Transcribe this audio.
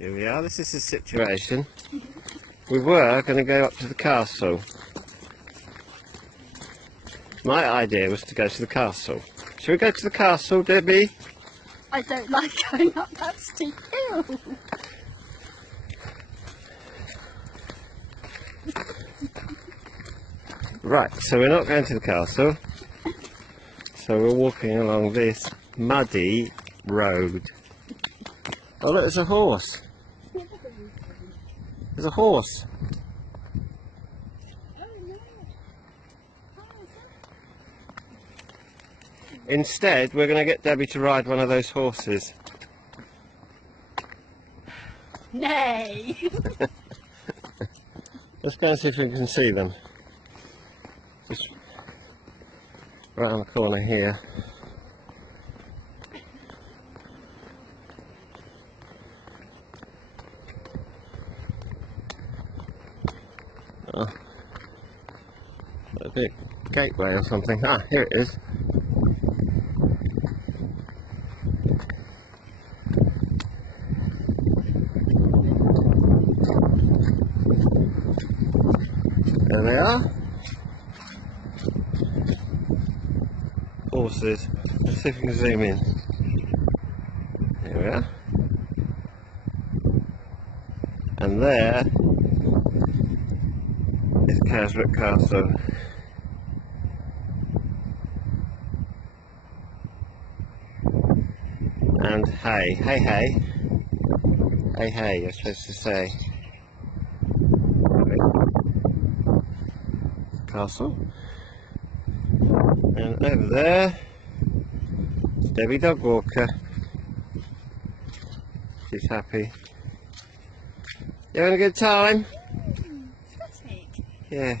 Here we are, this is the situation. We were going to go up to the castle. My idea was to go to the castle. Shall we go to the castle, Debbie? I don't like going up that steep hill. Right, so we're not going to the castle. So we're walking along this muddy road. Oh look, there's a horse. There's a horse. Instead, we're going to get Debbie to ride one of those horses. Nay. Let's go and see if we can see them. Just round the corner here. Oh, a big gateway or something. Ah, here it is. There they are. Horses. Let's see if we can zoom in. There we are. And there is Casbrook Castle. And hey, hey, hey. Hey, hey, you're supposed to say. Castle. And over there is Debbie Dog Walker. She's happy. You having a good time? Fantastic. Yeah.